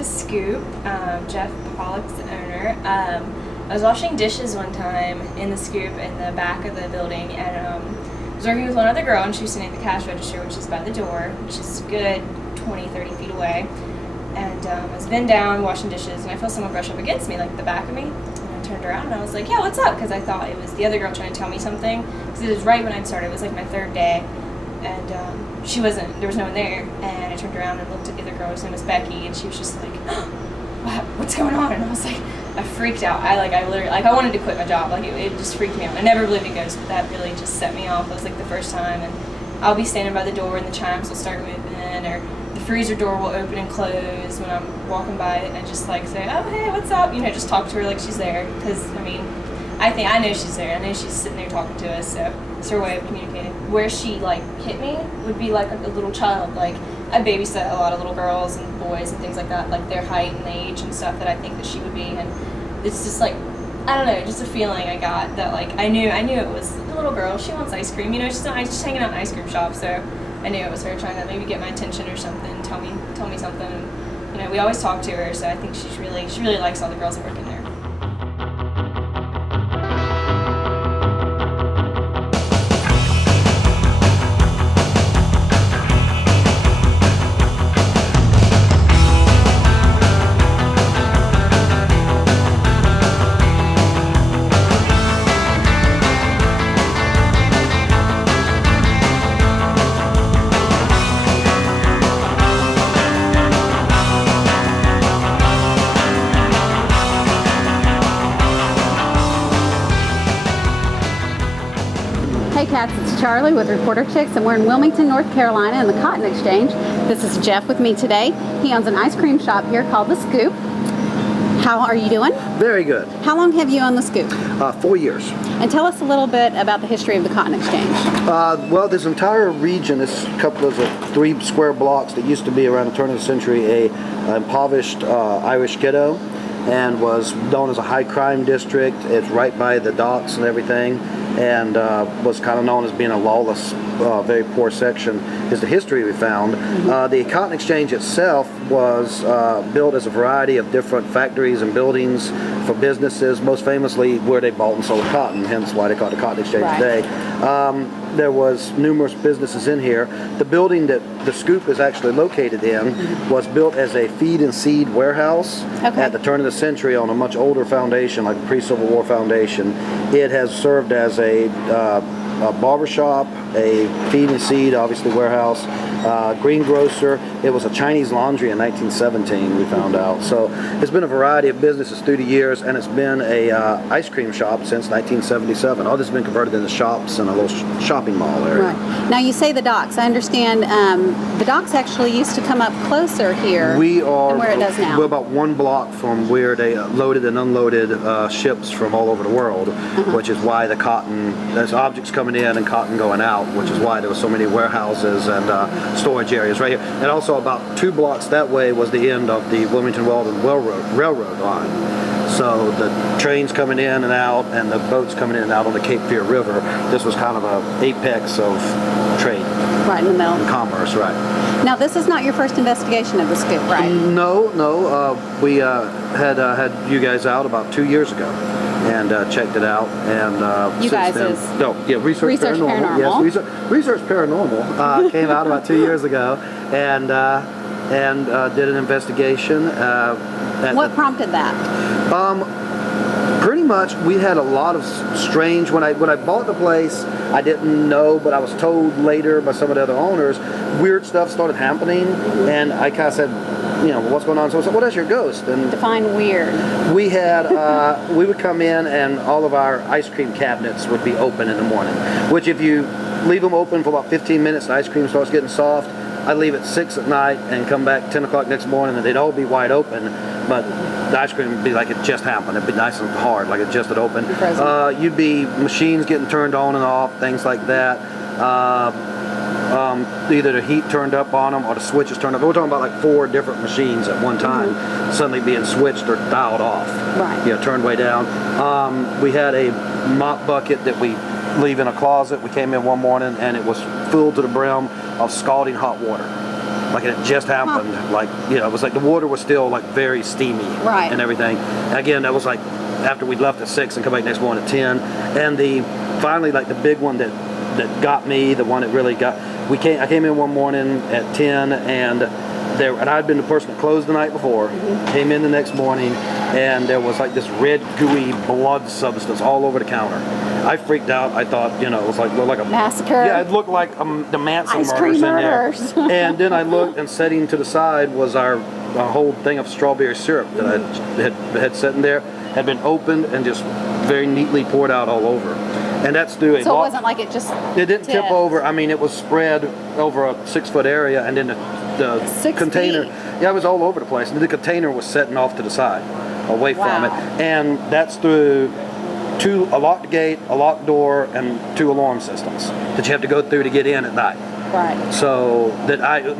the Scoop. Jeff Pollock's the owner. I was washing dishes one time in the Scoop in the back of the building, and I was working with one other girl, and she was sitting at the cash register, which is by the door, which is a good 20, 30 feet away. And I was bent down washing dishes, and I felt someone brush up against me, like the back of me. And I turned around, and I was like, yeah, what's up? Because I thought it was the other girl trying to tell me something. Because it was right when I'd started. It was like my third day. And she wasn't, there was no one there. And I turned around and looked at the other girl, whose name was Becky, and she was just like, what's going on? And I was like, I freaked out. I literally, I wanted to quit my job. Like, it just freaked me out. I never believed in ghosts, but that really just set me off. It was like the first time. And I'll be standing by the door, and the chimes will start moving, or the freezer door will open and close when I'm walking by it, and I just like say, oh, hey, what's up? You know, just talk to her like she's there. Because, I mean, I know she's there. I know she's sitting there talking to us, so it's her way of communicating. Where she, like, hit me would be like a little child. Like, I babysit a lot of little girls and boys and things like that, like their height and age and stuff that I think that she would be. And it's just like, I don't know, just a feeling I got that, like, I knew it was a little girl. She wants ice cream. You know, she's just hanging out in an ice cream shop, so I knew it was her trying to maybe get my attention or something, tell me something. And, you know, we always talk to her, so I think she really likes all the girls that work in there. Hey cats, it's Charlie with Reporter Chicks, and we're in Wilmington, North Carolina in the Cotton Exchange. This is Jeff with me today. He owns an ice cream shop here called The Scoop. How are you doing? Very good. How long have you owned The Scoop? 4 years. And tell us a little bit about the history of the Cotton Exchange. Well, this entire region, this couple of 3 square blocks that used to be around the turn of the century a impoverished Irish ghetto, and was known as a high crime district. It's right by the docks and everything, and was kind of known as being a lawless, very poor section, is the history we found. The Cotton Exchange itself was built as a variety of different factories and buildings for businesses, most famously where they bought and sold cotton, hence why they call it the Cotton Exchange today. There was numerous businesses in here. The building that the Scoop is actually located in was built as a feed and seed warehouse at the turn of the century on a much older foundation, like a pre-Civil War foundation. It has served as a barbershop, a feed and seed, obviously warehouse, greengrocer. It was a Chinese laundry in 1917, we found out. So it's been a variety of businesses through the years, and it's been a ice cream shop since 1977. All this has been converted into shops and a little shopping mall area. Right. Now you say the docks. I understand the docks actually used to come up closer here than where it does now. We're about 1 block from where they loaded and unloaded ships from all over the world, which is why the cotton, there's objects coming in and cotton going out, which is why there were so many warehouses and storage areas right here. And also about 2 blocks that way was the end of the Wilmington-Weldon Railroad line. So the trains coming in and out and the boats coming in and out on the Cape Fear River, this was kind of an apex of trade. Right in the middle. And commerce, right. Now this is not your first investigation of the Scoop, right? No. We had you guys out about 2 years ago and checked it out. And you guys then, is Research Paranormal. Yes, Research Paranormal came out about 2 years ago and did an investigation. What prompted that? Pretty much, we had a lot of strange. When I bought the place, I didn't know, but I was told later by some of the other owners, weird stuff started happening, and I kind of said, you know, what's going on? So I said, well, that's your ghost. And define weird. We had, we would come in, and all of our ice cream cabinets would be open in the morning, which if you leave them open for about 15 minutes, the ice cream starts getting soft. I'd leave at 6 at night and come back 10 o'clock next morning, and they'd all be wide open, but the ice cream would be like it just happened. It'd be nice and hard, like it just had opened. You'd be machines getting turned on and off, things like that. Either the heat turned up on them or the switches turned up. We're talking about like 4 different machines at one time suddenly being switched or dialed off. Right. You know, turned way down. We had a mop bucket that we leave in a closet. We came in one morning and it was filled to the brim of scalding hot water. like it had just happened. Like, you know, it was like the water was still like very steamy Right. and everything. Again, that was like after we'd left at 6 and come back next morning at 10. And finally like the big one that got me, the one that really got, I came in one morning at 10 and I'd been the person that closed the night before, came in the next morning, and there was like this red gooey blood substance all over the counter. I freaked out. I thought, you know, it was like looked like a massacre. Yeah, it looked like the Manson Ice murders cream in there. murders. And then I looked, and sitting to the side was our whole thing of strawberry syrup that I had sitting there, had been opened and just very neatly poured out all over. And that's through a So it wasn't like it just It didn't tip tipped. over. I mean, it was spread over a 6-foot area, and then the 6 container. feet. Yeah, it was all over the place. And the container was setting off to the side, away from it. Wow. And that's through a locked gate, a locked door, and 2 alarm systems that you have to go through to get in at night. Right. So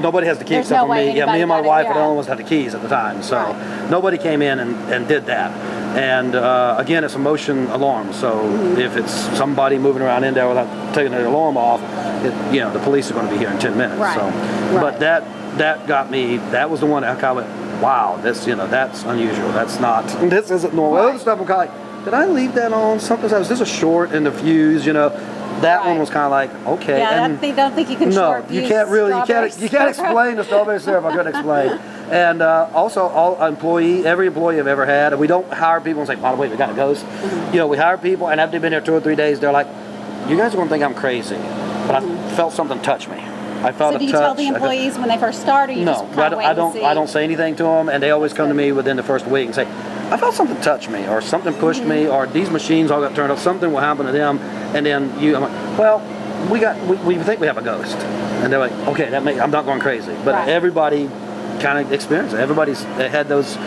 nobody has the key There's except no for way me. Yeah, me anybody and my got it, wife yeah. were the only ones that had the keys at the time. So Right. nobody came in and did that. And again, it's a motion alarm. So if it's somebody moving around in there without taking their alarm off, you know, the police are going to be here in 10 minutes. Right. So, Right. but that got me. That was the one that I kind of went, wow, that's unusual. This isn't normal. Right. Other stuff I'm kind of like, did I leave that on? Something else. This is a short in the fuse, you know. That one Right. was kind of like, okay. Yeah, and I don't think you can no, short you fuse can't really. You strawberry can't explain the strawberry syrup. I couldn't explain. And also, every employee I've ever had, and we don't hire people and say, by the way, we got a ghost. You know, we hire people, and after they've been there 2 or 3 days, they're like, you guys are going to think I'm crazy, but I felt something touch me. I felt So a do you touch. tell the employees when they first start, or you No, just kind of wait I and don't. see? I don't say anything to them, and they always come to me within the first week and say, I felt something touch me, or something pushed me, or these machines all got turned off. Something will happen to them, and then I'm like, well, we think we have a ghost, and they're like, okay, I'm not going crazy, but Right. everybody kind of experienced it. Everybody's had those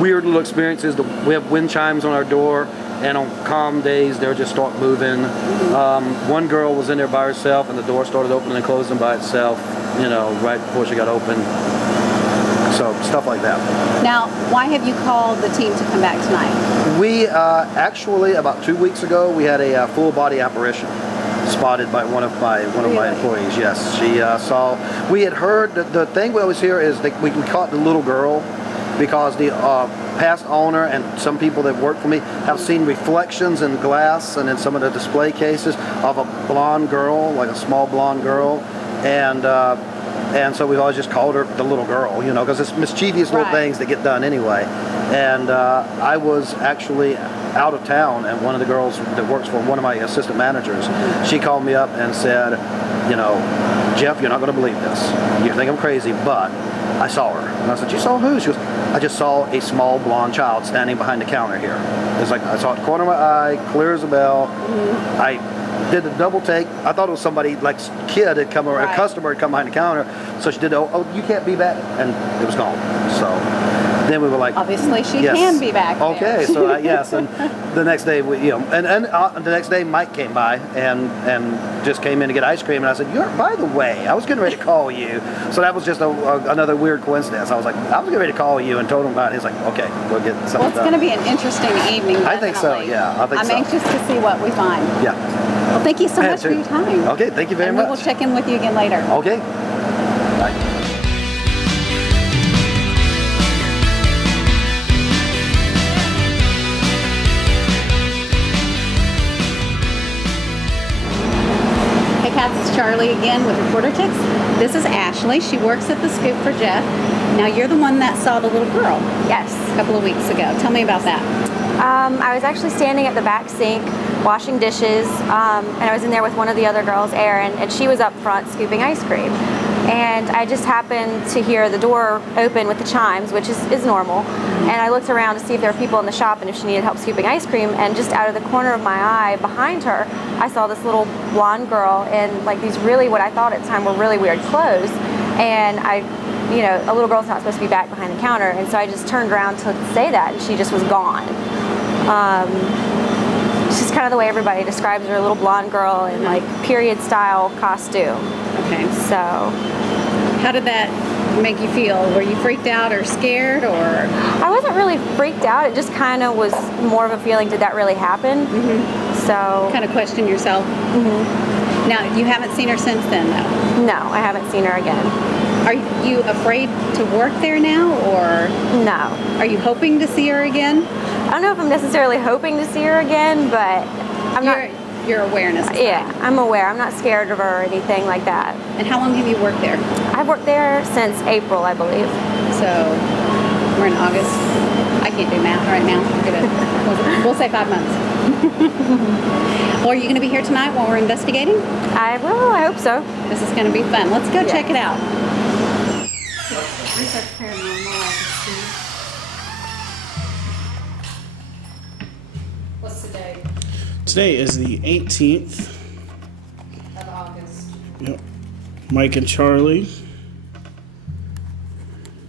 weird little experiences. We have wind chimes on our door, and on calm days they'll just start moving. One girl was in there by herself, and the door started opening and closing by itself, you know, right before she got open. So stuff like that. Now, why have you called the team to come back tonight? We actually, about 2 weeks ago, we had a full body apparition spotted by one of my employees. Yes, she saw. We had heard the thing we always hear is that we caught the little girl because the past owner and some people that work for me have seen reflections in glass and in some of the display cases of a blonde girl, like a small blonde girl, and so we've always just called her the little girl, you know, because it's mischievous little Right. things that get done anyway. And I was actually out of town, and one of the girls that works for one of my assistant managers, she called me up and said, you know, Jeff, you're not going to believe this. You think I'm crazy, but I saw her. And I said, you saw who? She goes, I just saw a small blonde child standing behind the counter here. It's like I saw it at the corner of my eye, clear as a bell. I did a double take. I thought it was somebody, like kid had come, or a Right. customer had come behind the counter. So she did, oh, you can't be back, and it was gone. So then we were like, Obviously, she yes. can be back there. Okay, so yes, and the next day the next day Mike came by and just came in to get ice cream, and I said, by the way, I was getting ready to call you. So that was just another weird coincidence. I was like, I was getting ready to call you and told him about it. He's like, okay, we'll get something Well, it's going to be an interesting evening. I think so, definitely. yeah, I think I'm so. anxious to see what we find. Yeah. Well, thank you so I much had for to. your time. Okay, thank you very and much. We will check in with you again later. Okay. Bye. Hey Cats, it's Charlie again with Reporter Ticks. This is Ashley. She works at the Scoop for Jeff. Now you're the one that saw the little girl Yes. a couple of weeks ago. Tell me about that. I was actually standing at the back sink washing dishes, and I was in there with one of the other girls, Erin, and she was up front scooping ice cream. And I just happened to hear the door open with the chimes, which is normal. And I looked around to see if there were people in the shop and if she needed help scooping ice cream. And just out of the corner of my eye behind her, I saw this little blonde girl in like these really, what I thought at the time were really weird clothes. And you know, a little girl's not supposed to be back behind the counter. And so I just turned around to say that, and she just was gone. It's just kind of the way everybody describes her, a little blonde girl in like period style costume. Okay. So How did that make you feel? Were you freaked out or scared, or? I wasn't really freaked out. It just kind of was more of a feeling, did that really happen? So Kind of question yourself? Now, you haven't seen her since then, though? no, I haven't seen her again. Are you afraid to work there now, or No. are you hoping to see her again? I don't know if I'm necessarily hoping to see her again, but I'm not. Your awareness is Yeah, I'm aware. I'm not scared of her or anything like that. And how long have you worked there? I've worked there since April, I believe. So we're in August. I can't do math right now. We'll say 5 months. Well, are you going to be here tonight while we're investigating? I will. I hope so. This is going to be fun. Let's go check it out. Research paranormal office. What's the date Today is the 18th. of August? Yep. Mike and Charlie.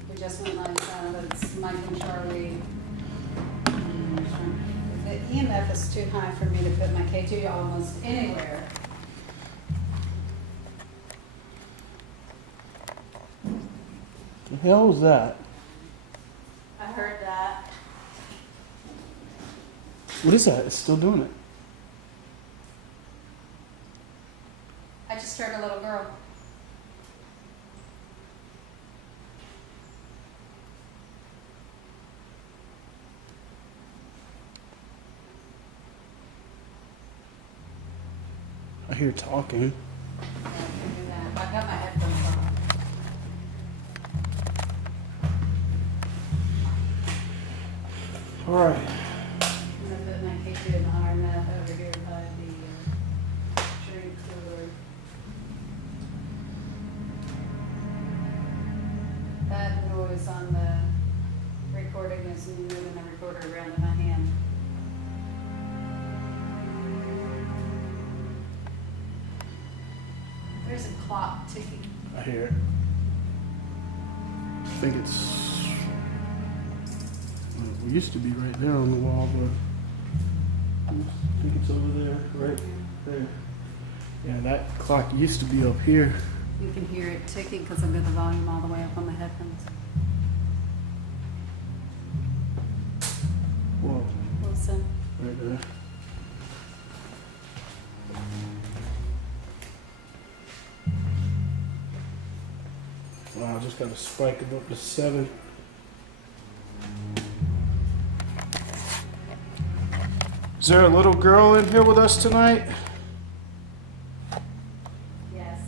We just went live, but it's Mike and Charlie. The EMF is too high for me to put my K2 almost anywhere. The hell was that? I heard that. What is that? It's still doing it. I just heard a little girl. I hear talking. I can do that. I got my headphones on. All right. I'm gonna put my K2 in the RMF over here by the drink cooler. That noise on the recording is me moving the recorder around in my hand. There's a clock ticking. I hear it. I think it's. Well, it used to be right there on the wall, but I think it's over there, right there. Yeah, that clock used to be up here. You can hear it ticking because I've got the volume all the way up on the headphones. Whoa, Listen. right there. Wow, I just got a spike of up to 7. Is there a little girl in here with us tonight? Yes.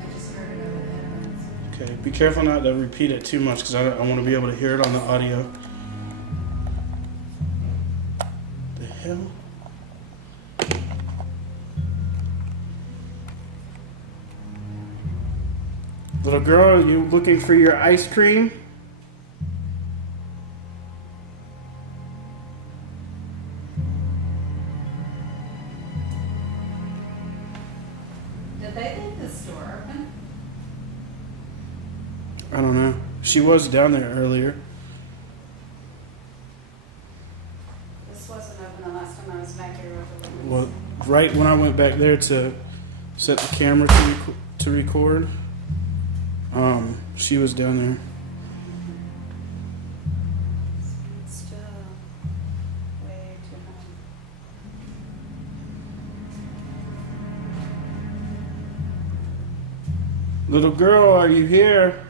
I just heard it over the headphones. Okay, be careful not to repeat it too much because I want to be able to hear it on the audio. The hell? Little girl, are you looking for your ice cream? Did they leave the store open? I don't know. She was down there earlier. This wasn't open the last time I was back here with the women. Well, right when I went back there to set the camera to record, she was down there. It's still way too high. Little girl, are you here?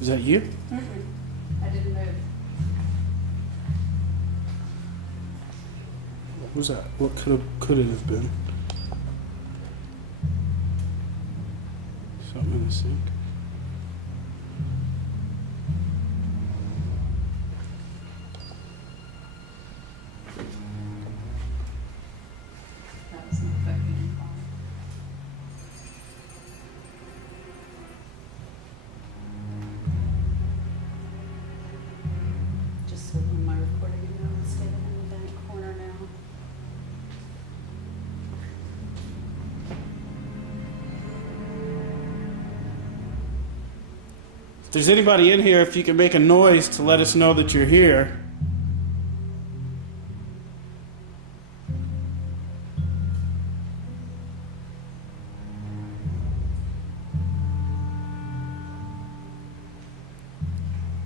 Is that you? I didn't move. What was that? What could it have been? Something in the sink. That was not fucking fun. Just so when my recording, you know, I'm standing in the back corner now. If there's anybody in here, if you can make a noise to let us know that you're here.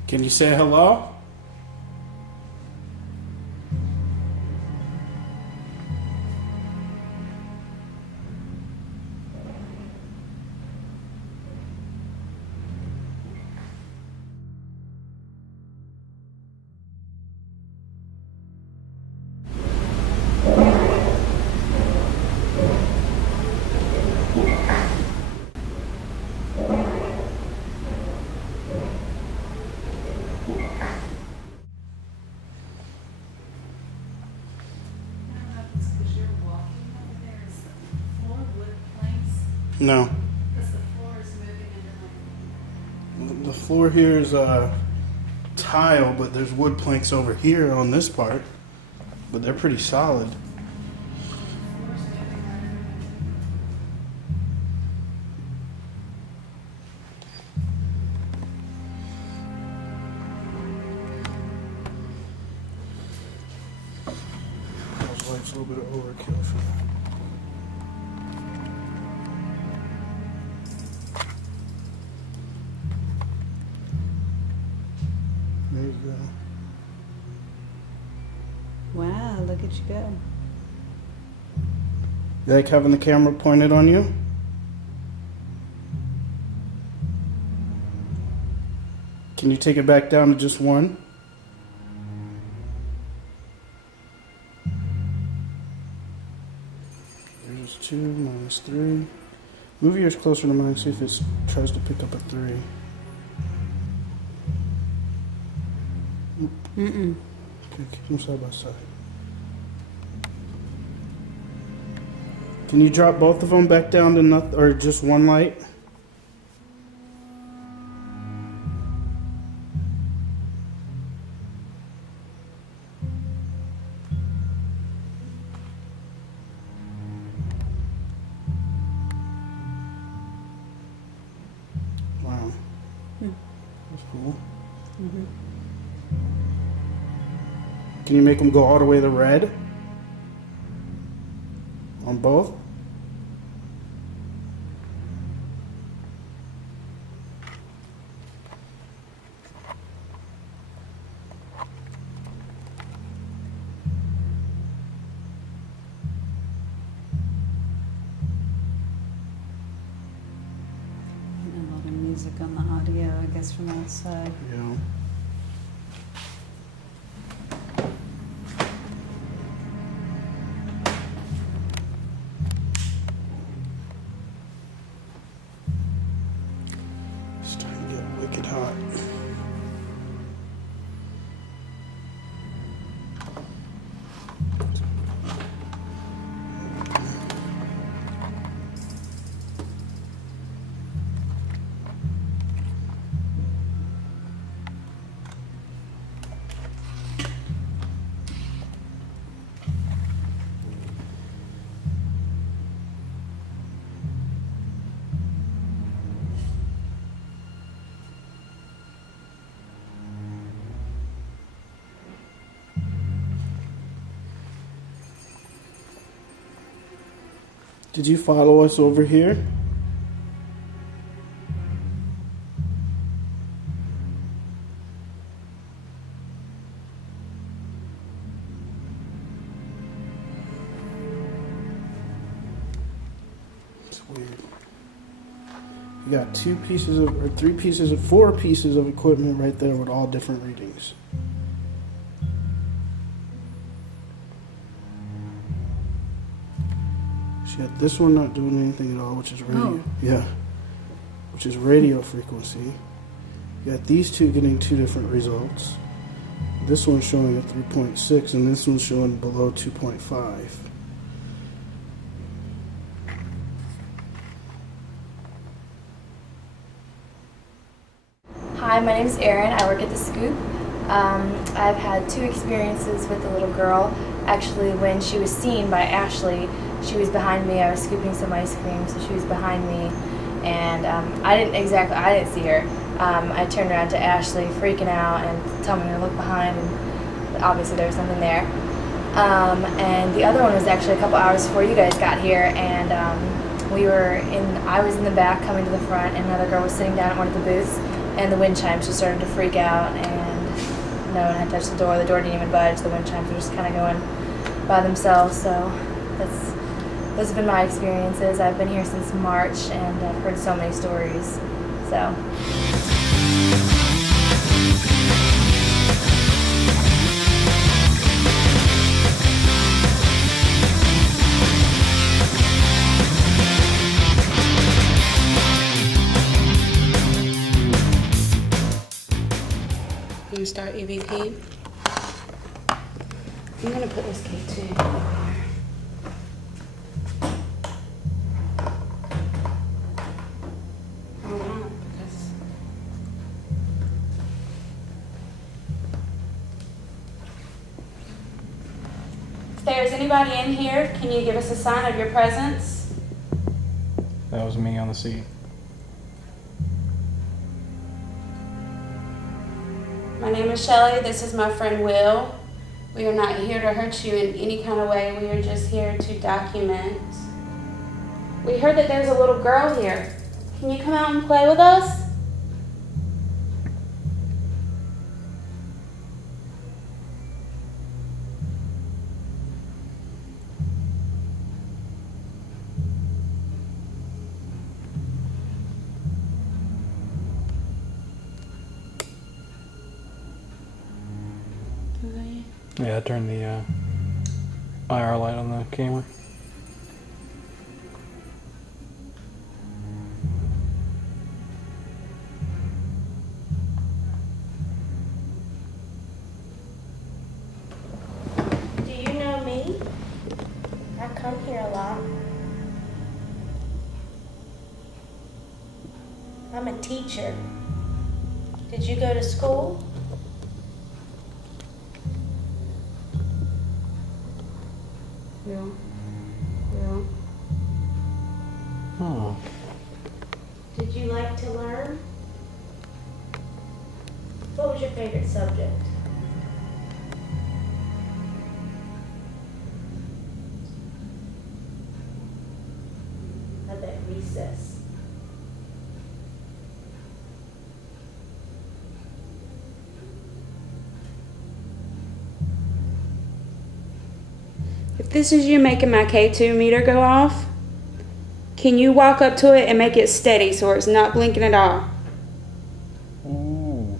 Can you say hello? No. Because the floor is moving under my. The floor here is tile, but there's wood planks over here on this part. But they're pretty solid. Those lights a little bit of overkill for that. There you go. Wow, look at you go. You like having the camera pointed on you? Can you take it back down to just one? There's 2, minus 3. Move yours closer to mine, see if it tries to pick up a 3. Mm-mm. Okay, keep them side by side. Can you drop both of them back down to nothing, or just one light? Wow. That's cool. Can you make them go all the way to red? On both? A lot of music on the audio, I guess, from outside. Yeah. It's starting to get wicked hot. Did you follow us over here? It's weird. You got 2 pieces of, or 3 pieces of, 4 pieces of equipment right there with all different readings. So you got this one not doing anything at all, which is radio. Yeah, which is radio frequency. You got these 2 getting 2 different results. This one's showing a 3.6, and this one's showing below 2.5. Hi, my name is Erin. I work at the Scoop. I've had 2 experiences with the little girl. Actually, when she was seen by Ashley, she was behind me. I was scooping some ice cream, so she was behind me, and I didn't see her. I turned around to Ashley, freaking out and telling her to look behind, and obviously there was something there. And the other one was actually a couple hours before you guys got here, and I was in the back coming to the front, and another girl was sitting down at one of the booths, and the wind chimes just started to freak out, and no one had touched the door. The door didn't even budge. The wind chimes were just kind of going by themselves. So those have been my experiences. I've been here since March, and I've heard so many stories. So. I'm gonna start EVP. I'm gonna put this K2 over here. Why not? Because if there's anybody in here, can you give us a sign of your presence? That was me on the seat. My name is Shelly. This is my friend Will. We are not here to hurt you in any kind of way. We are just here to document. We heard that there's a little girl here. Can you come out and play with us? Yeah, I turned the IR light on the camera. Do you know me? I come here a lot. I'm a teacher. Did you go to school? Yeah. Oh. Did you like to learn? What was your favorite subject? I bet recess. If this is you making my K2 meter go off, can you walk up to it and make it steady so it's not blinking at all? Ooh.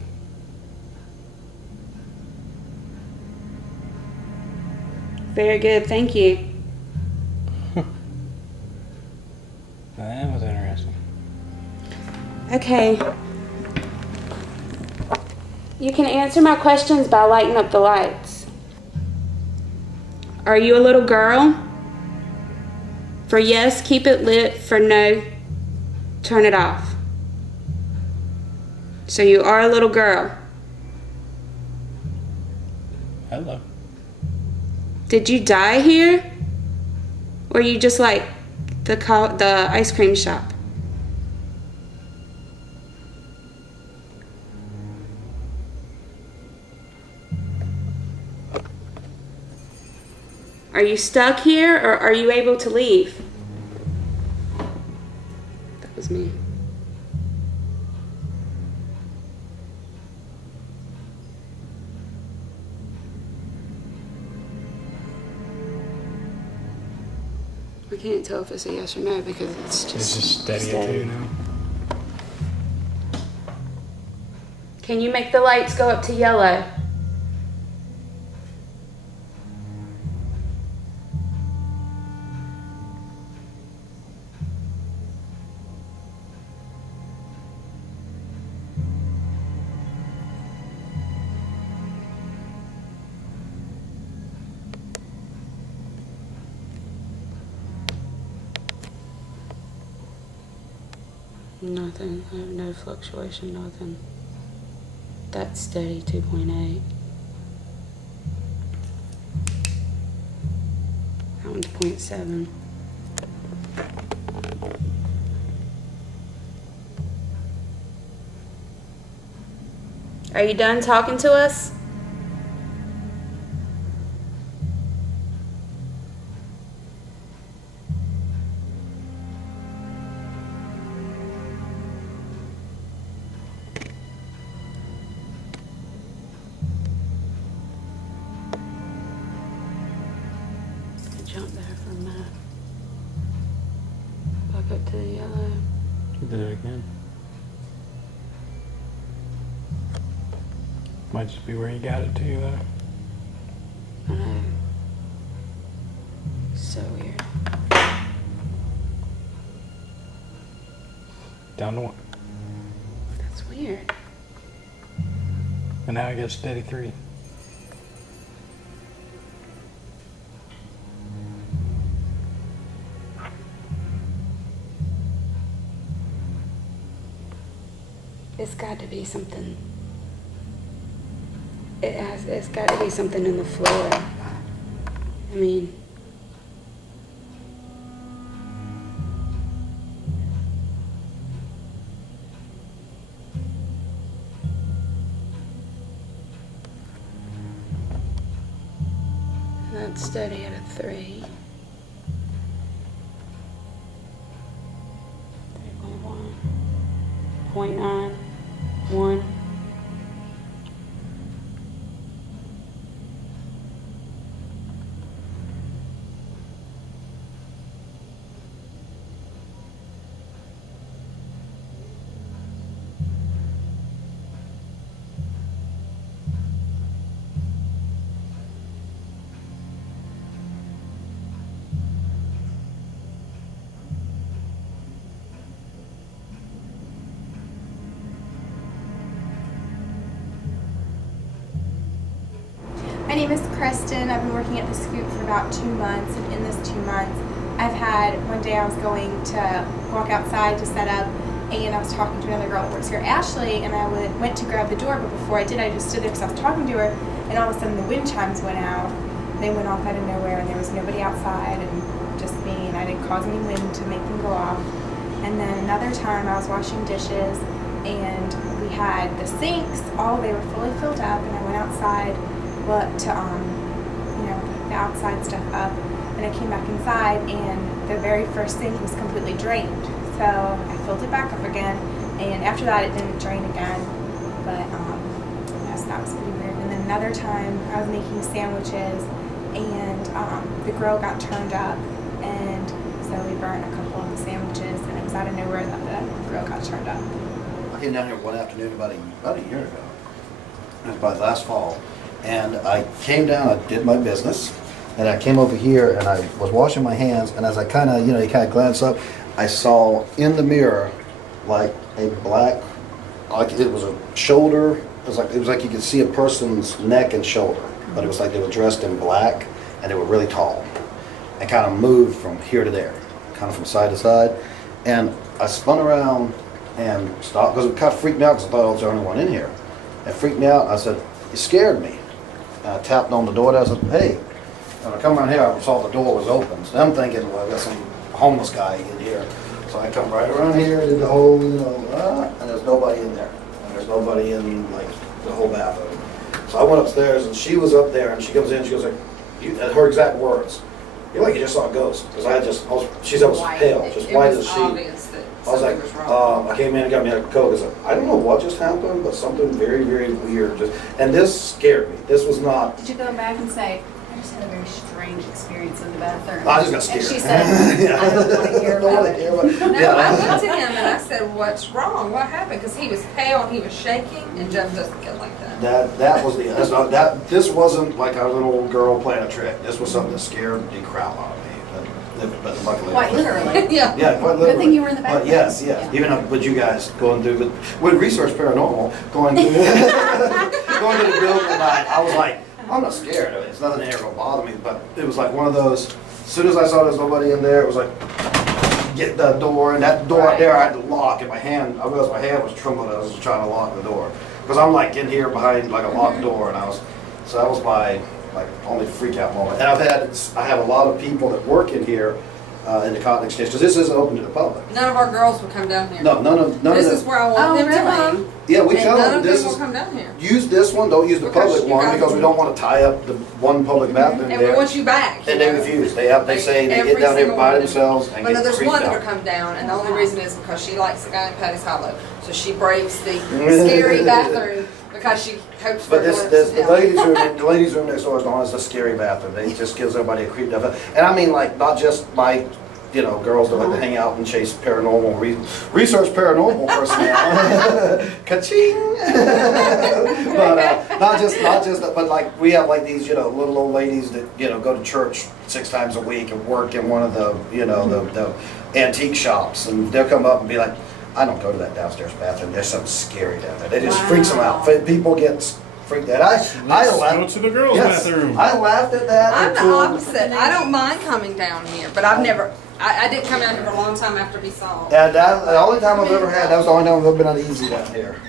Very good, thank you. That was interesting. Okay. You can answer my questions by lighting up the lights. Are you a little girl? For yes, keep it lit. For no, turn it off. So you are a little girl. Hello. Did you die here? Or you just like the ice cream shop? Are you stuck here or are you able to leave? That was me. I can't tell if it's a yes or no because it's just, It's just steady at 2 now. Can you make the lights go up to yellow? Nothing. I have no fluctuation, nothing. That's steady, 2.8. That one's 0.7. Are you done talking to us? back up to the yellow. You did it again. Might just be where you got it to, though. I know. So weird. Down to 1. That's weird. And now I get steady 3. It's got to be something. It's got to be something in the floor. I mean, that's steady at a 3. 3.1. 0.9. 1. My name is Kristen. I've been working at the Scoop for about 2 months, and in this 2 months, I've had, one day I was going to walk outside to set up, and I was talking to another girl that works here, Ashley, and I went to grab the door, but before I did, I just stood there because I was talking to her, and all of a sudden the wind chimes went out. They went off out of nowhere, and there was nobody outside, and just me, and I didn't cause any wind to make them go off. And then another time I was washing dishes, and we had the sinks, they were fully filled up, and I went outside to put the outside stuff up, and I came back inside, and the very first sink was completely drained. So I filled it back up again, and after that it didn't drain again. But so that was pretty weird. And then another time I was making sandwiches, and the grill got turned up, and so we burnt a couple of the sandwiches, and it was out of nowhere that the grill got turned up. I came down here one afternoon about a year ago. It was about last fall. And I came down, I did my business, and I came over here and I was washing my hands, and as I kind of glanced up, I saw in the mirror like a black, like it was a shoulder, it was like you could see a person's neck and shoulder, but it was like they were dressed in black and they were really tall and kind of moved from here to there, kind of from side to side. And I spun around and stopped because it kind of freaked me out because I thought I was the only one in here. It freaked me out. I said, "You scared me." I tapped on the door and I said, "Hey." When I come around here, I saw the door was open. So I'm thinking, well, I got some homeless guy in here. So I come right around here, did the whole, and there's nobody in there. And there's nobody in, like, the whole bathroom. So I went upstairs, and she was up there, and she comes in, she goes like, her exact words, "You're like you just saw a ghost." Because she's almost pale, just white as a sheet. I was like, I came in and got me a Coke. I said, I don't know what just happened, but something very, very weird and this scared me. This was not. Did you go back and say, I just had a very strange experience in the bathroom? I just got scared. And she said, I don't want to hear about it. No, I looked at him and I said, "What's wrong? What happened?" Because he was pale and he was shaking, and Jeff doesn't get like that. This wasn't like a little girl playing a trick. This was something that scared the crap out of me. But luckily, Quite literally. Yeah. Yeah, quite literally. Good thing you were in the bathroom. But yes. Yeah. Even with you guys going through, but with Research Paranormal, going to the building tonight, I was like, I'm not scared of it. It's nothing that ever gonna bother me. But it was like one of those. As soon as I saw there's nobody in there, it was like, get the door, and that door right there I had to lock. And I realized my hand was trembling as I was trying to lock the door because I'm like in here behind like a locked door, and so that was my only freak out moment. And I have a lot of people that work in here in the Cotton Exchange because this isn't open to the public. None of our girls would come down here. No, none of This them. is where I want them to come. Yeah, we And tell none them of this them will is. come down here. Use this one. Don't use the Because public you one guys- because we don't want to tie up the one public bathroom And we there. want you back. And they refuse. They say they Every get down here single by one. themselves and But no, get there's creeped one that'll out. come down, and the only reason is because she likes the guy in Patty's Hollow. So she braves the scary bathroom because she hopes for But a glimpse of him. the ladies' room next door is known as the scary bathroom. It just gives everybody a creeped out. And I mean, like, not just my girls that like to hang out and chase paranormal, research paranormal personnel. Ka-ching! But not just that, but like we have like these, little old ladies that, go to church 6 times a week and work in one of the, the antique shops, and they'll come up and be like, I don't go to that downstairs bathroom. There's something scary down there. It just freaks them out. People get freaked out. I laughed. Go to the girls' bathroom. I laughed at that. I'm the opposite. I don't mind coming down here, but I've never. I didn't come out here for a long time after we saw. And the only time I've ever had, that was the only time I've ever been uneasy down here.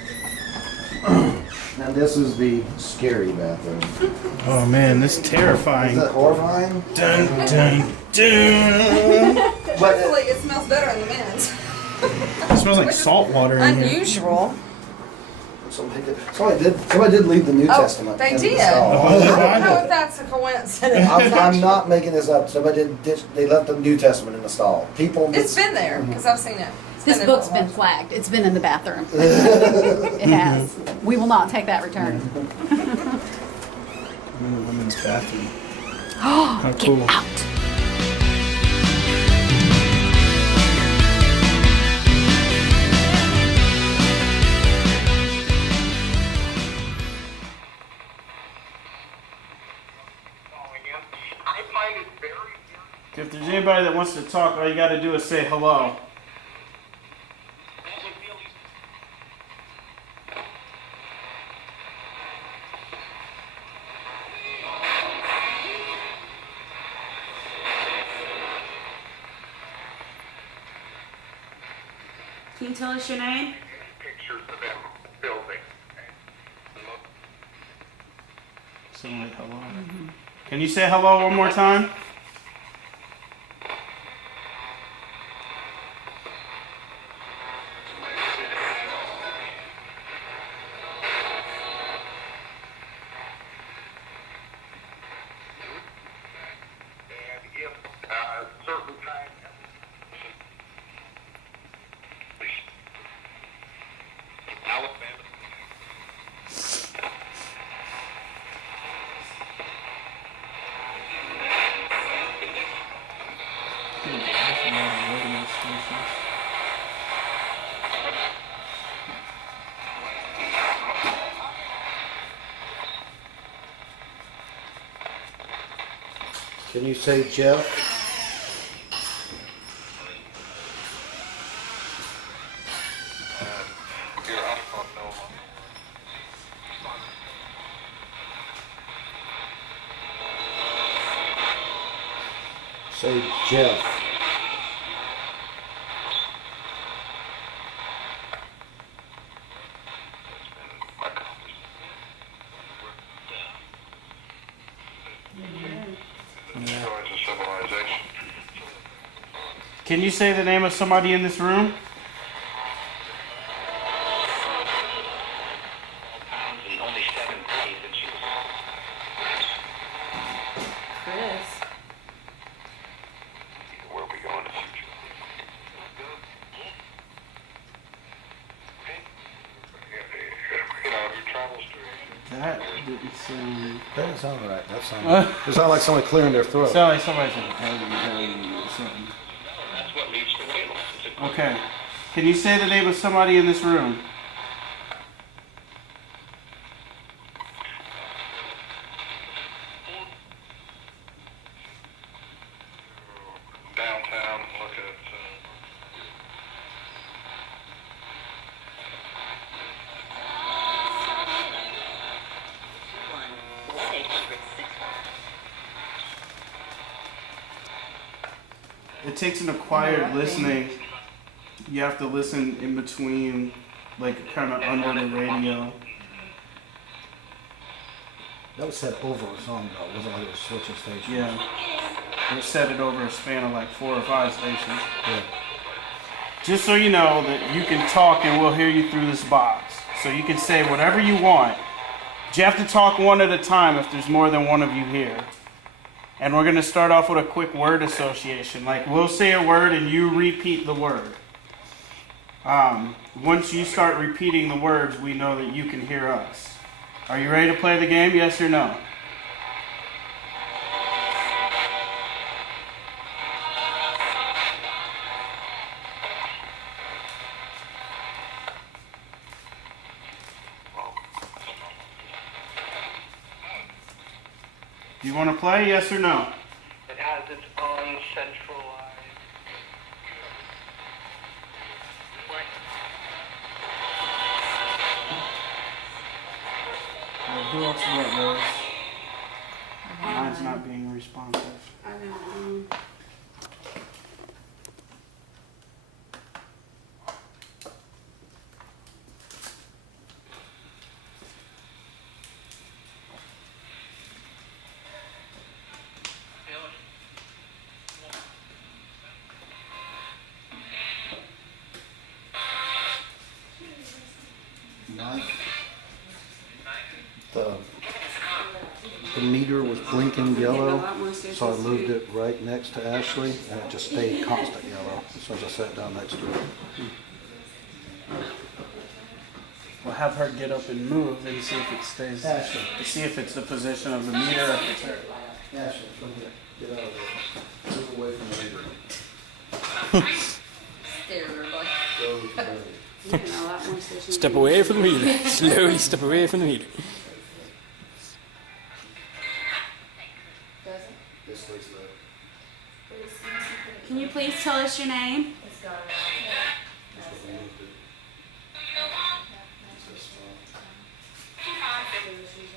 And this is the scary bathroom. Oh man, this is terrifying. Is that horrifying? Dun dun dun. But Hopefully, it smells better in the men's. It smells like salt water in here. Unusual. somebody did leave the New Testament. They in did. the stall. I don't know if that's a coincidence. I'm not making this up. Somebody did. They left the New Testament in the stall. People. It's been there because I've seen it. This book's been flagged. It's been in the bathroom. It has. We will not take that return. I'm in the women's bathroom. How cool. Get out. If there's anybody that wants to talk, all you got to do is say hello. Can you tell us your name? Pictures of them building. Say hello. Can you say hello one more time? Certain time. Alabama. Can you say Jeff? Say Jeff. Can you say the name of somebody in this room? That didn't sound. That doesn't sound right. That sounds. It sounds like somebody clearing their throat. Sound like somebody's or something. Okay. Can you say the name of somebody in this room? Downtown, look at. It takes an acquired listening. You have to listen in between, like kind of under the radio. That was said over a song though. It wasn't like it was switching stations. Yeah. They set it over a span of like 4 or 5 stations. Yeah. Just so you know that you can talk and we'll hear you through this box. So you can say whatever you want. But you have to talk one at a time if there's more than one of you here. And we're going to start off with a quick word association. Like we'll say a word and you repeat the word. Once you start repeating the words, we know that you can hear us. Are you ready to play the game? Yes or no? Do you want to play? Yes or no? It has its own centralized. Who else wrote those? Mine's not being responsive. I know. The meter was blinking yellow, so I moved it right next to Ashley, and it just stayed constant yellow as soon as I sat down next to her. We'll have her get up and move and see if it stays. Ashley. See if it's the position of the meter or if it's her. Ashley, come here. Get out of there. Move away from the meter. Scared everybody. Go to the meter. You can a lot more station. Step away from the meter. Slowly step away from the meter. This stays there. Can you please tell us your name?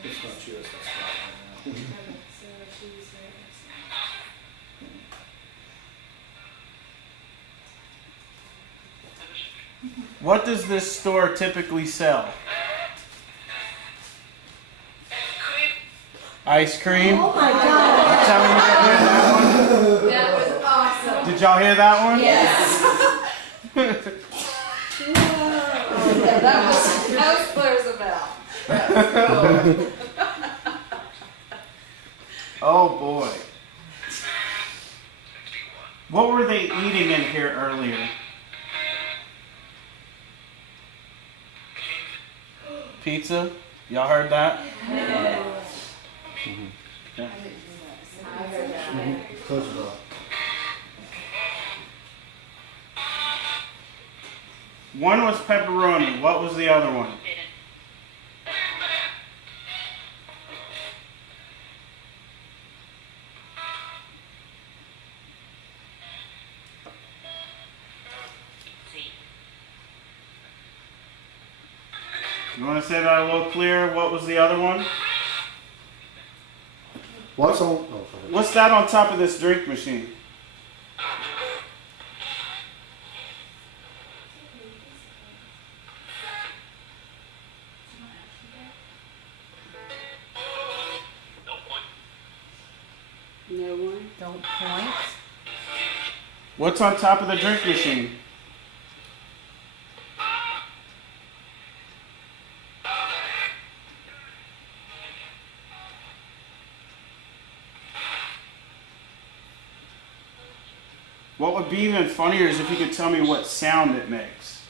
It's not yours, that's fine. What does this store typically sell? Ice cream. Oh my God! That's how we hear that one. That was awesome. Did y'all hear that one? Yes. Yeah, that was clear as a bell. That was cool. Oh boy. What were they eating in here earlier? Pizza? Y'all heard that? Yeah. Close it off. One was pepperoni. What was the other one? You want to say that a little clearer? What was the other one? What's on? Oh, sorry. What's that on top of this drink machine? No one. Don't point. What's on top of the drink machine? What would be even funnier is if you could tell me what sound it makes.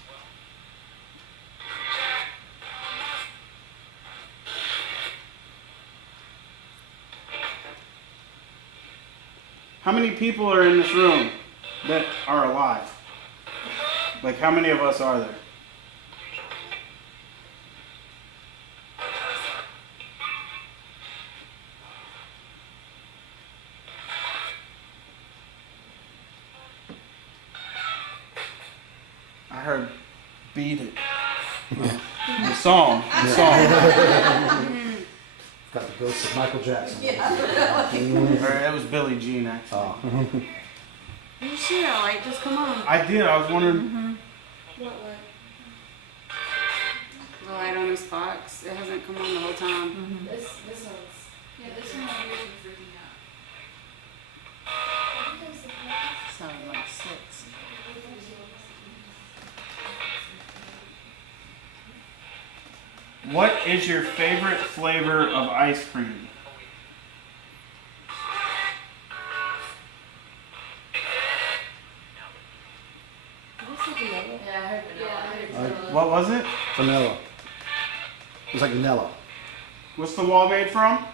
How many people are in this room that are alive? Like, how many of us are there? I heard "Beat It." The song. The song. Got the ghost of Michael Jackson. Or it was Billie Jean, actually. Oh. You sure? Like, just come on. I did. I was wondering. What? The light on this box. It hasn't come on the whole time. This one's. Yeah, this one I'm usually freaking out. Sounded like 6. What is your favorite flavor of ice cream? Yeah, I heard vanilla. What was it? Vanilla. It was like vanilla. What's the wall made from?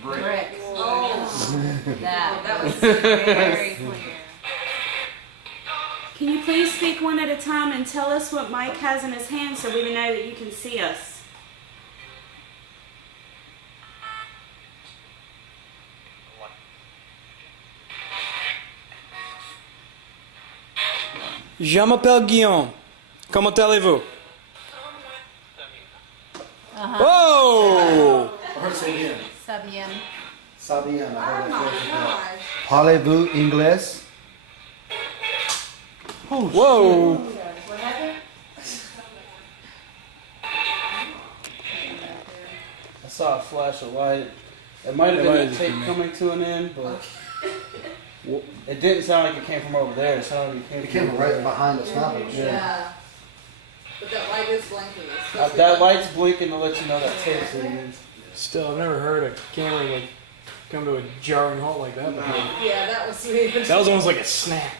Brick. Oh, that was very clear. Can you please speak one at a time and tell us what Mike has in his hand so we know that you can see us? Je m'appelle Guillaume. Comment allez-vous? Oh! Sabien. Sabien, I heard that first. Gosh. Parlez-vous anglais? Whoa! What happened? I saw a flash of light. It might have It been might the have tape been me. coming to an end, but it didn't sound like it came from over there. It sounded like It it came came right from behind us now. Yeah. But that light is blinking. It's supposed to be that blinking. light's blinking to let you know that tape's in. Still, I've never heard a camera like come to a jarring halt like that before. Yeah, that was me. That was almost like a snap.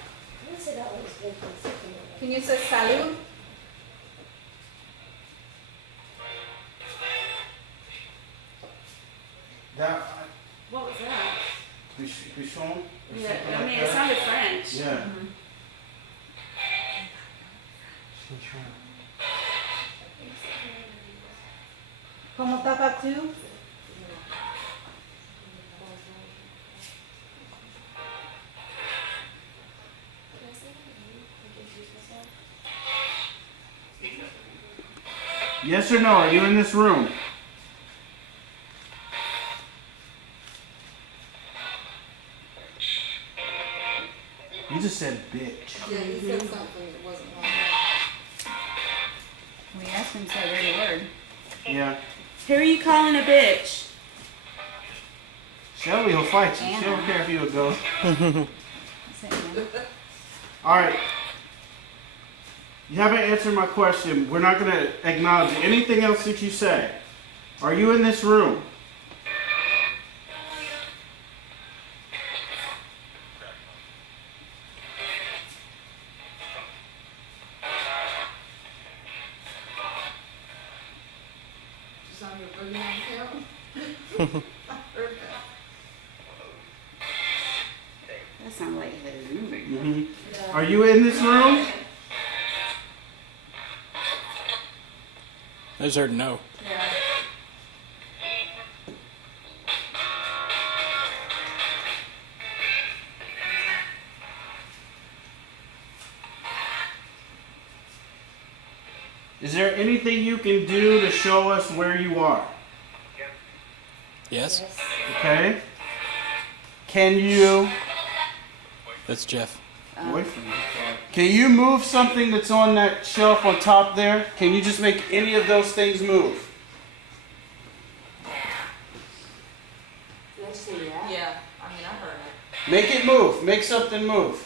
Can you say salud? That, What was that? Bichon? Yeah, I mean, it sounded French. Yeah. ¿Cómo está tú? Yes or no? Are you in this room? You just said bitch. Yeah, he said something that wasn't wrong. We asked him to say every word. Yeah. Who are you calling a bitch? Shelby will fight you. She don't care if you a ghost. Say Alright. You haven't answered my question. We're not going to acknowledge anything else that you say. Are you in this room? Just on your boogeyman account? I heard that. That sounds like a movie. Mm-hmm. Are you in this room? I just heard no. Yeah. Is there anything you can do to show us where you are? Yes? Okay. Can you... That's Jeff. Boyfriend. Can you move something that's on that shelf on top there? Can you just make any of those things move? Yeah, I mean, I heard it. Make it move. Make something move.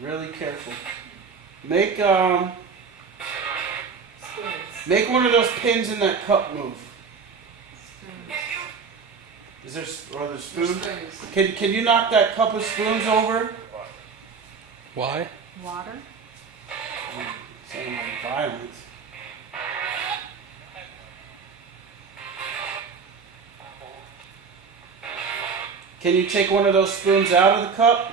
Really careful. Make make one of those pins in that cup move. Is there are there spoons? Can you knock that cup of spoons over? Why? Water? Sounding like violence. Can you take one of those spoons out of the cup?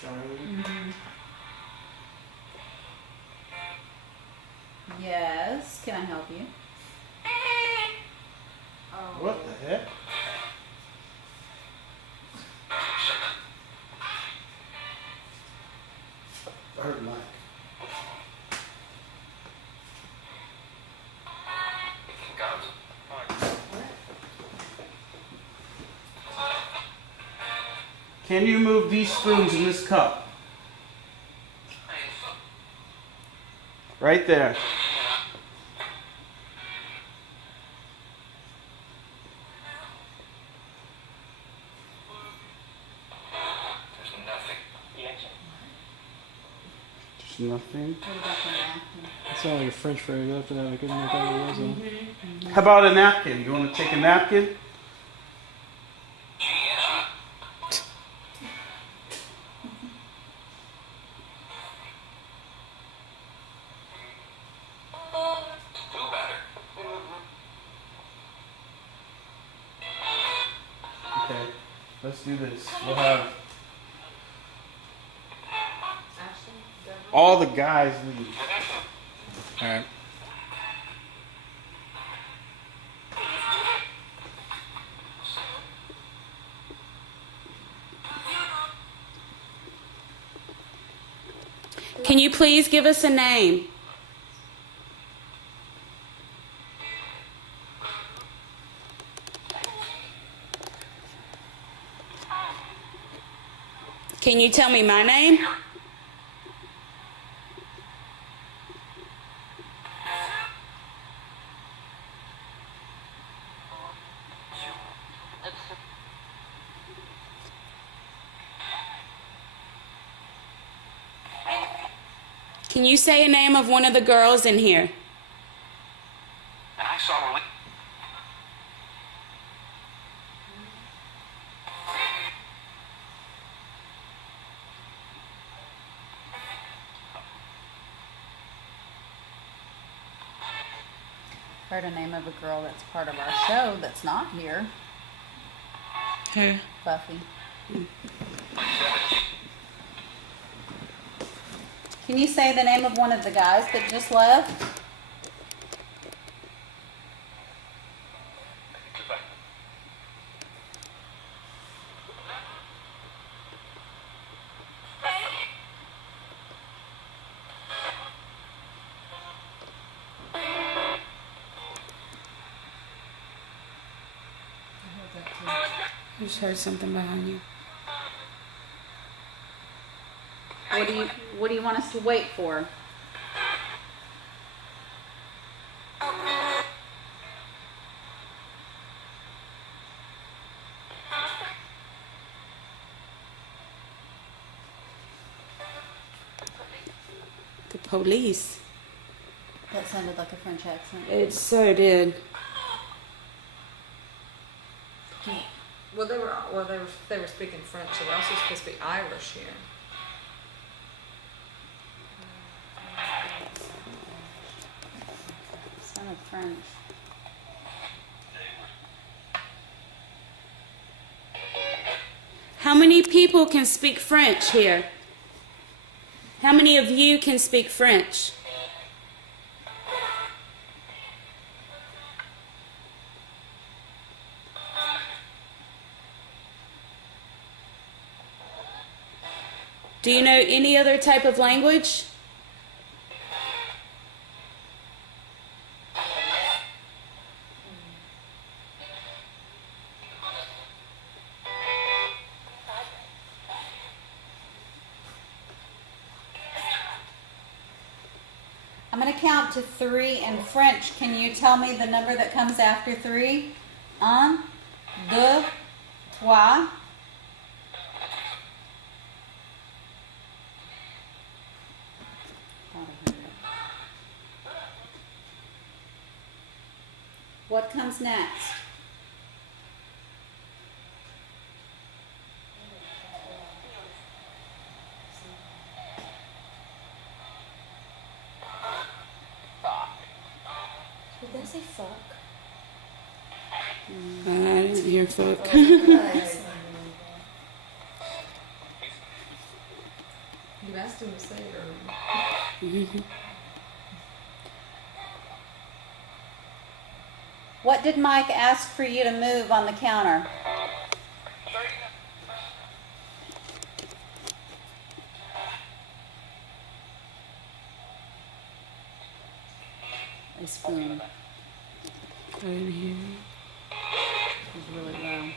Charlie? Yes. Can I help you? What the heck? I heard Mike. Can you move these spoons in this cup? Right there. There's nothing. What about the napkin? It sounded like a French phrase after that. I couldn't make out what it was. Though. How about a napkin? You want to take a napkin? Let's do this. We'll have all the guys leave. All right. Can you please give us a name? Can you tell me my name? Can you say a name of one of the girls in here? I saw her. Heard a name of a girl that's part of our show that's not here. Who? Buffy. Can you say the name of one of the guys that just left? I just heard something behind you. What do you want us to wait for? The police. That sounded like a French accent. It so did. Well, they were speaking French. They were also supposed to be Irish here. Sounded French. How many people can speak French here? How many of you can speak French? Do you know any other type of language? I'm going to count to 3 in French. Can you tell me the number that comes after 3? 1, 2, 3. What comes next? Did they say fuck? I didn't hear fuck. You asked him to say it earlier. What did Mike ask for you to move on the counter? A spoon. I didn't hear. It was really low.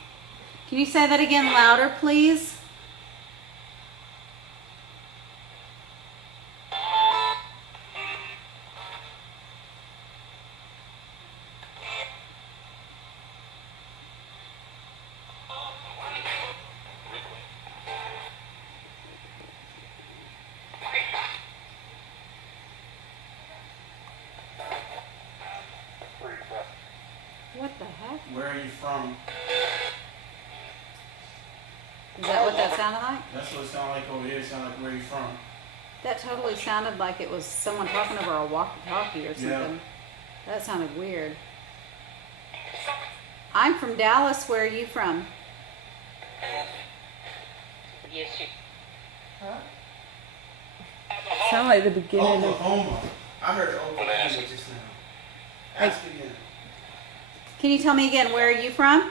Can you say that again louder, please? What the heck? Where are you from? Is that what that sounded like? That's what it sounded like over here. It sounded like where are you from? That totally sounded like it was someone talking over a walkie-talkie or something. Yeah. That sounded weird. I'm from Dallas. Where are you from? Sound like the beginning of. Oklahoma. I heard Oklahoma just now. Ask again. Can you tell me again, where are you from?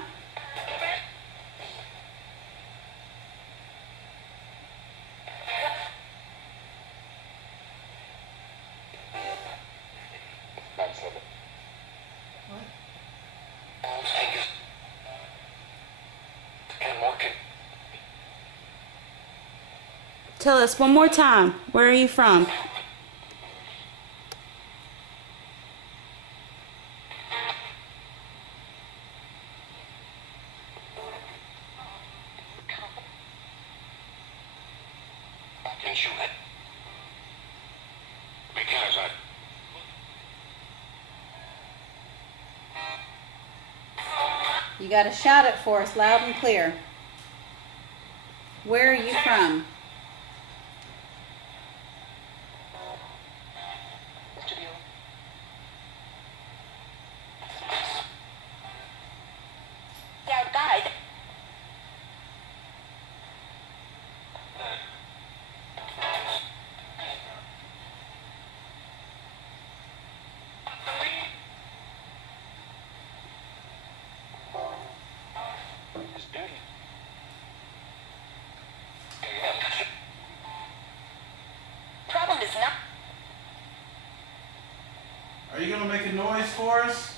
Tell us one more time. Where are you from? You got to shout it for us loud and clear. Where are you from? Are you going to make a noise for us?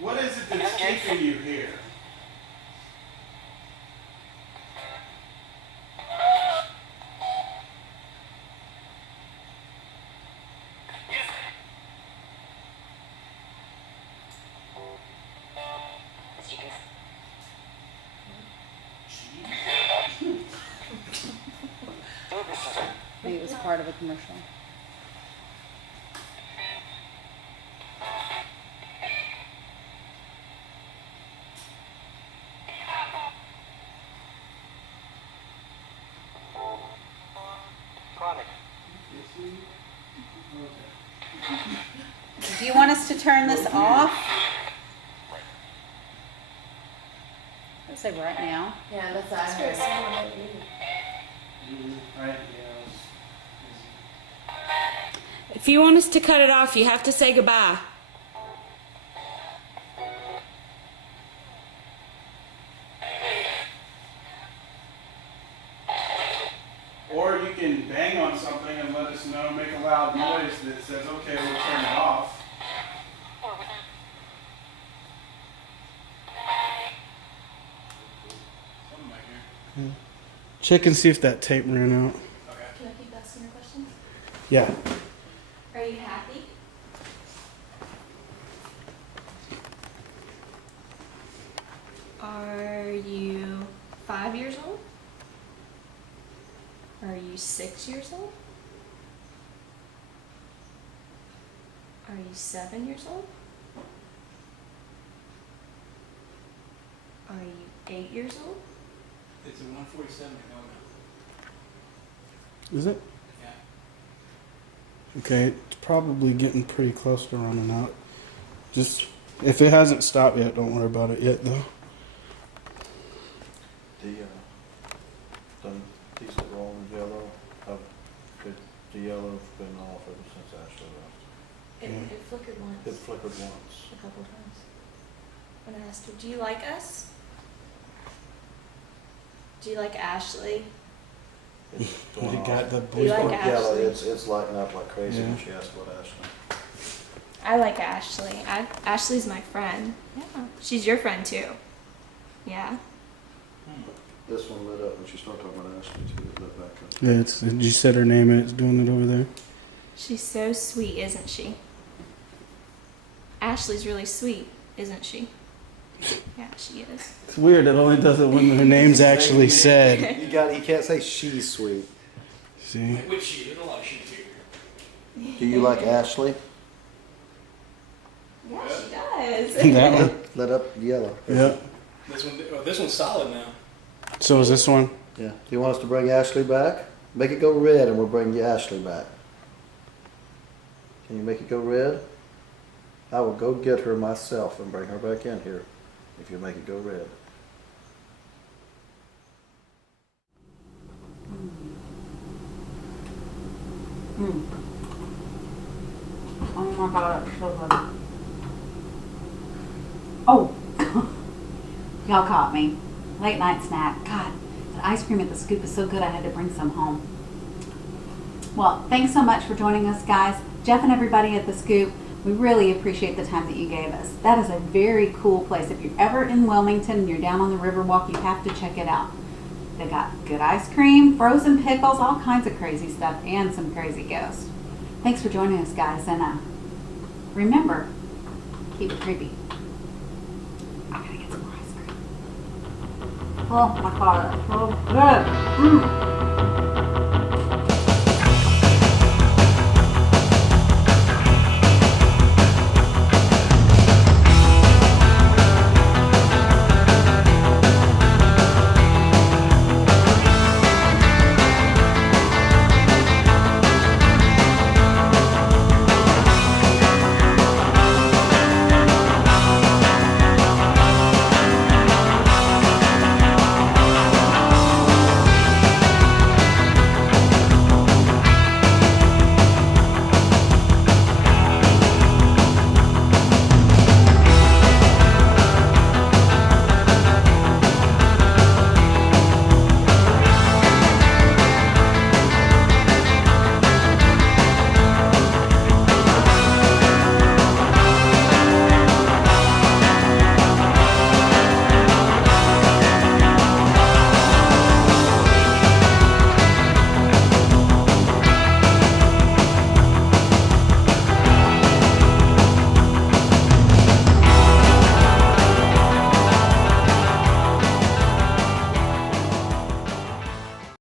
What is it that's keeping you here? Maybe it was part of a commercial. Do you want us to turn this off? Let's say right now. Yeah, that's what I heard. Right, If you want us to cut it off, you have to say goodbye. Or you can bang on something and let us know, make a loud noise that says, okay, we'll turn it off. Something like here. Check and see if that tape ran out. Can I keep asking your questions? Yeah. Are you happy? Are you 5 years old? Are you 6 years old? Are you 7 years old? Are you 8 years old? It's a 147 at home. Is it? Yeah. Okay, it's probably getting pretty close to running out. Just, if it hasn't stopped yet, don't worry about it yet, though. These that roll in yellow, the yellow's been off ever since Ashley left. It flickered once. It flickered once. A couple times. When I asked her, do you like us? Do you like Ashley? It's going You off. got the You like Going yellow, Ashley? it's lighting up like crazy when Yeah. she asked what Ashley. I like Ashley. Ashley's my friend. Yeah. She's your friend too. Yeah. This one lit up when she started talking about Ashley too. It lit back up. Yeah, it's, you said her name and it's doing it over there. She's so sweet, isn't she? Ashley's really sweet, isn't she? Yeah, she is. It's weird, it only does it when her name's actually said. You can't say she's sweet. See? Which she? There's a lot of sheep here. Do you like Ashley? Yeah, she does. That one? Lit up yellow. Yeah. This one's solid now. So is this one? Yeah. Do you want us to bring Ashley back? Make it go red and we'll bring you Ashley back. Can you make it go red? I will go get her myself and bring her back in here if you make it go red. Oh my god, it's so good. Oh, y'all caught me. Late night snack. God, the ice cream at the Scoop is so good I had to bring some home. Well, thanks so much for joining us, guys. Jeff and everybody at the Scoop, we really appreciate the time that you gave us. That is a very cool place. If you're ever in Wilmington and you're down on the Riverwalk, you have to check it out. They got good ice cream, frozen pickles, all kinds of crazy stuff, and some crazy ghosts. Thanks for joining us, guys, and remember, keep it creepy. I gotta get some more ice cream. Oh my god, that's so good.